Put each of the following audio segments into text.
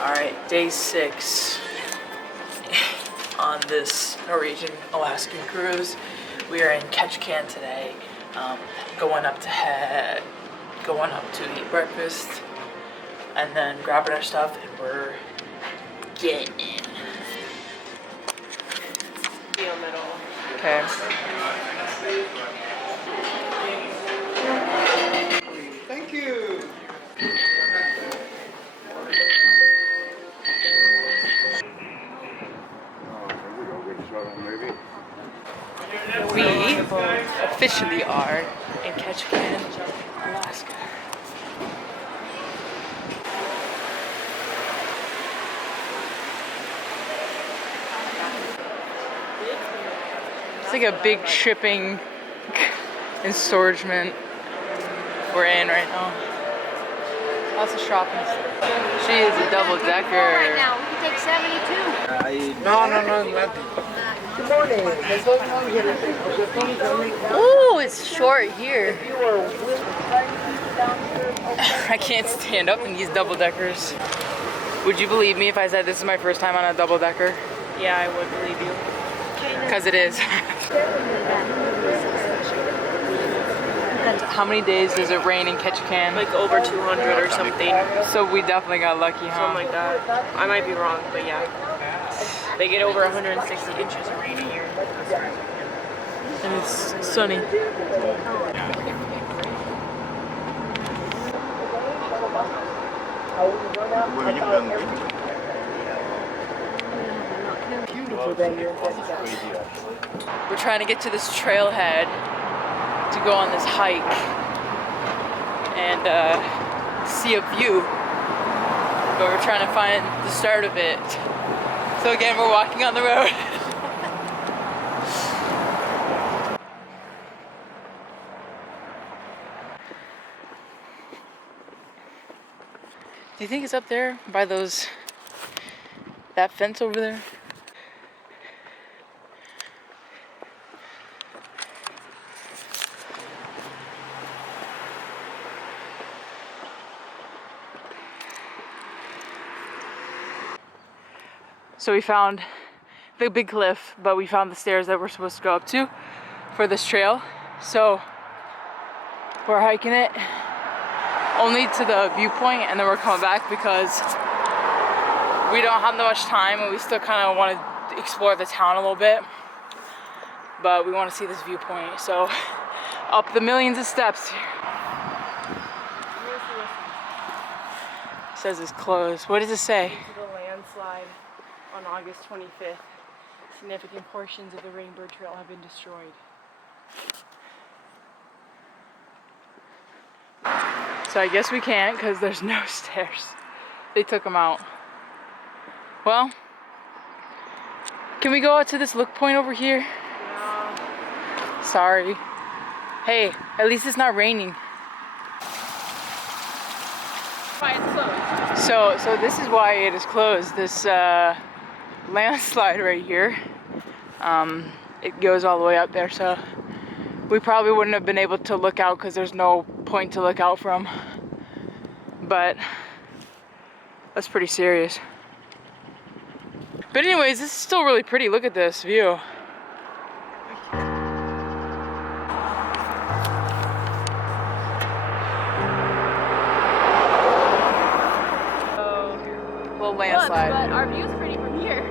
Alright, day 6 on this Norwegian Alaskan cruise. We are in Ketchikan today, going up to eat breakfast and then grabbing our stuff, and we're getting in. Deal middle. Okay. Thank you. We officially are in Ketchikan, Alaska. It's like a big shipping and storagement we're in right now. Lots of shopping. She is a double-decker. Right now, we can take 72. No, nothing. Good morning. Ooh, it's short here. I can't stand up in these double-deckers. Would you believe me if I said this is my first time on a double-decker? Yeah, I would believe you. Because it is. How many days does it rain in Ketchikan? Like over 200 or something. So we definitely got lucky, huh? Something like that. I might be wrong, but yeah. They get over 160 inches of rain a year. And it's sunny. We're trying to get to this trailhead to go on this hike and see a view, but we're trying to find the start of it. So again, we're walking on the road. Do you think it's up there by that fence over there? So we found the big cliff, but we found the stairs that we're supposed to go up to for this trail. So we're hiking it only to the viewpoint, and then we're coming back because we don't have that much time and we still kind of want to explore the town a little bit, but we want to see this viewpoint. So up the millions of steps here. It says it's closed. What does it say? Due to the landslide on August 25th, significant portions of the Rainbow Trail have been destroyed. So I guess we can't because there's no stairs. They took them out. Well, can we go out to this look point over here? No. Sorry. Hey, at least it's not raining. Why it's closed? So this is why it is closed. This landslide right here. It goes all the way up there, so we probably wouldn't have been able to look out because there's no point to look out from. But that's pretty serious. But anyways, this is still really pretty. Look at this view. Little landslide. Look, but our view's pretty from here.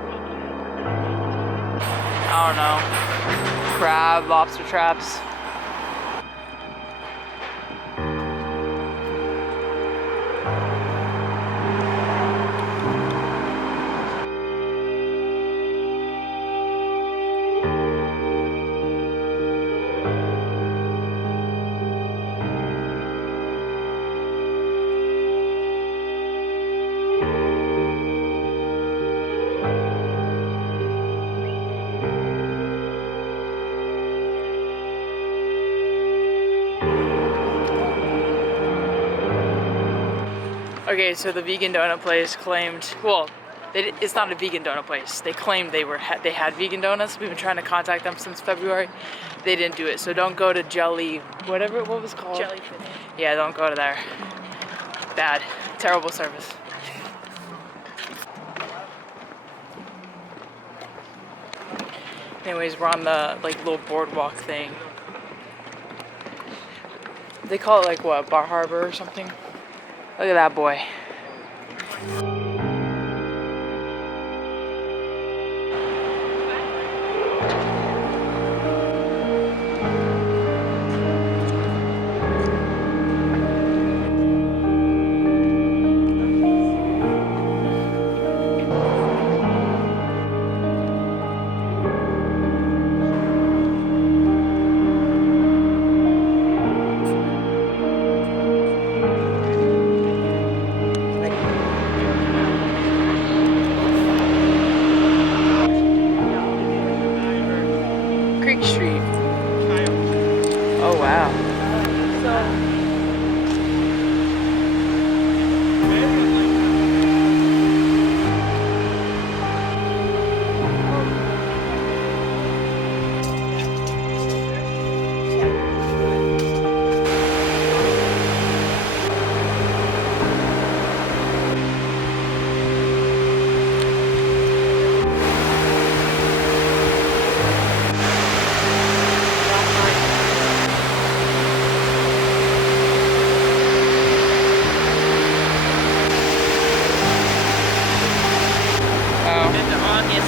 I don't know. Crab, lobster traps. Okay, so the vegan donut place claimed, well, it's not a vegan donut place. They claimed they had vegan donuts. We've been trying to contact them since February. They didn't do it, so don't go to what was it called? Jellyfish. Yeah, don't go to there. Bad, terrible service. Anyways, we're on the like little boardwalk thing. They call it like what, Bar Harbor or something? Look at that boy. Creek Street. Oh wow.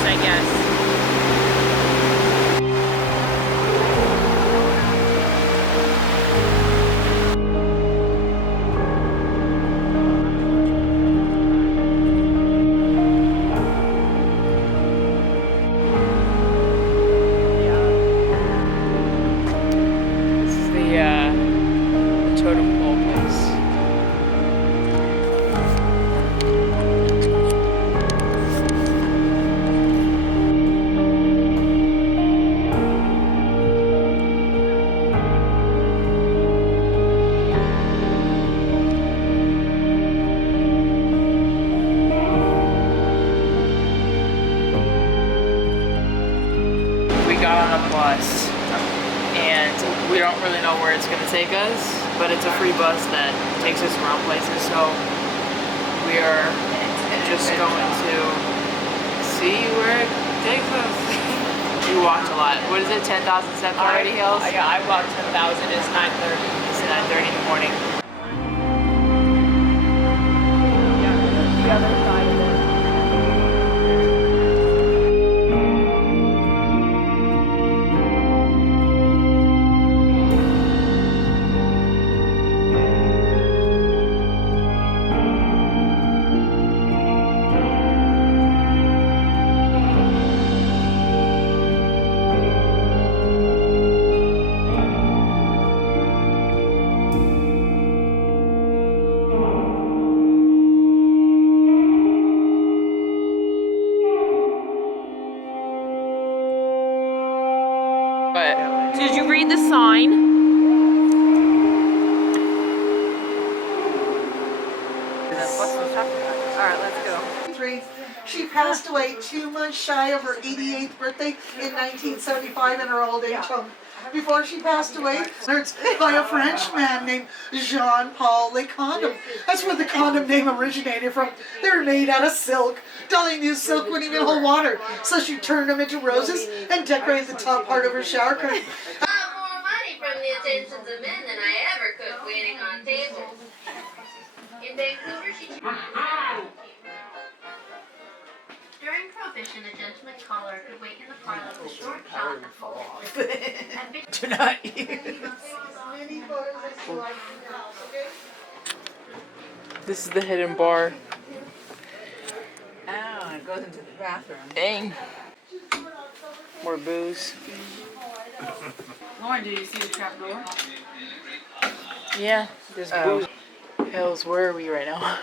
I guess. This is the totem pole place. We got on a bus and we don't really know where it's gonna take us, but it's a free bus that takes us around places, so we are just going to see where it takes us. We walked a lot. What is it, 10,000 steps already, Hills? Yeah, I walked 10,000. It's 9:30. It's 9:30 in the morning. Yeah, the other side of it. But Did you read the sign? Alright, let's go. She passed away 2 months shy of her 88th birthday in 1975 in her old age home. Before she passed away, it's by a French man named Jean-Paul Le Condom. That's where the condom name originated from. They were made out of silk. Dolly knew silk wouldn't even hold water, so she turned them into roses and decorated the top part of her shower curtain. More money from the attentions of men than I ever could waiting on tables. In Vancouver, she... During Prohibition, a gentleman caller could wait in the parlor with a short shot and full of do not use. This is the hidden bar. Oh, it goes into the bathroom. Dang. More booze. Lauren, did you see the trap door? Yeah, there's booze. Hills, where are we right now?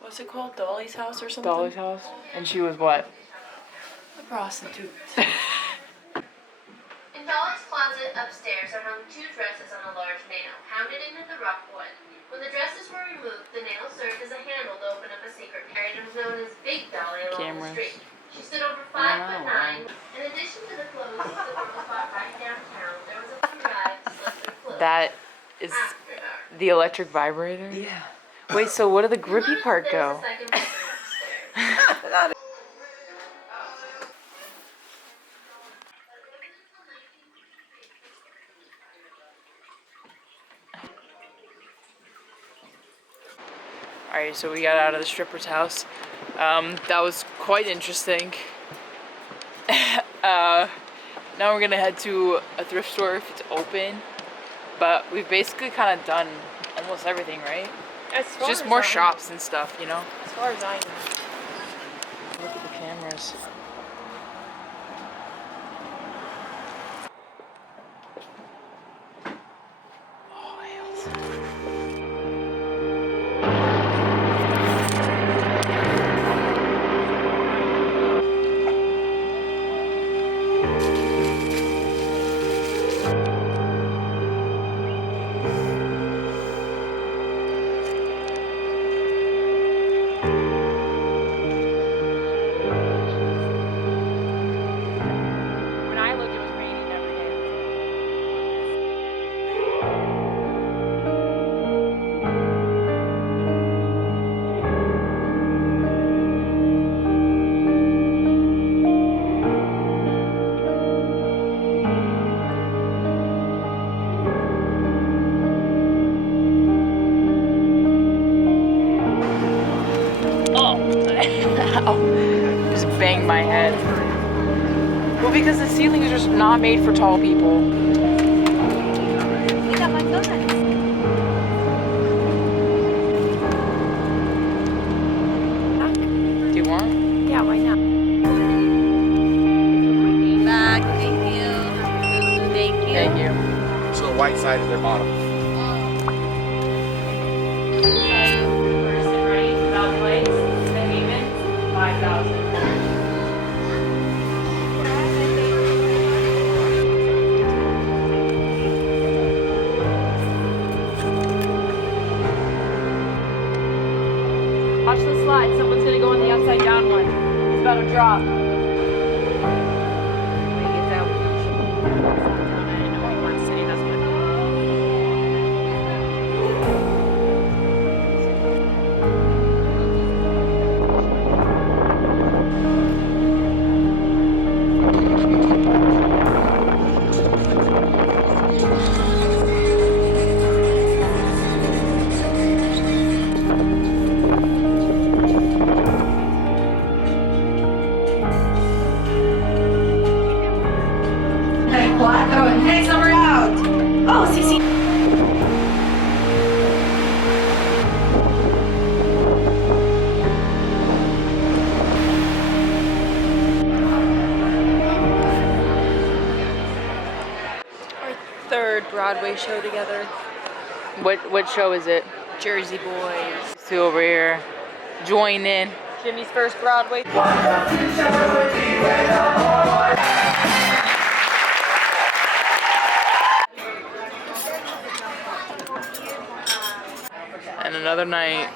What's it called? Dolly's house or something? Dolly's house. And she was what? A prostitute. In Dolly's closet upstairs are hung 2 dresses on a large nail, pounded into the rough wood. When the dresses were removed, the nail served as a handle to open up a secret carriage and was known as Big Dolly along Cameras. the street. She stood over 5'9". In addition to the clothes the girls bought right downtown, there was a drive to slip their clothes. That is After dark. the electric vibrator? Yeah. Wait, so where did the grippy part There go? was a second bedroom upstairs. Alright, so we got out of the stripper's house. That was quite interesting. Now we're gonna head to a thrift store if it's open. But we've basically kind of done almost everything, right? Just more shops and stuff, you know? As far as I know. Look at the cameras. Oh, hell. When I looked, it was raining every day. Ow. Just banged my head. Well, because the ceilings are just not made for tall people. We got my phone. Do you want? Yeah, why not? Back. Thank you. Thank you. Thank you. So the white side is their bottom. Person, right? Without plates, then even 5,000. Watch the slide. Someone's gonna go on the upside down one. It's about to drop. Next number out. Oh, CC. Our third Broadway show together. What show is it? Jersey Boys. See over here. Join in. Jimmy's first Broadway. And another night.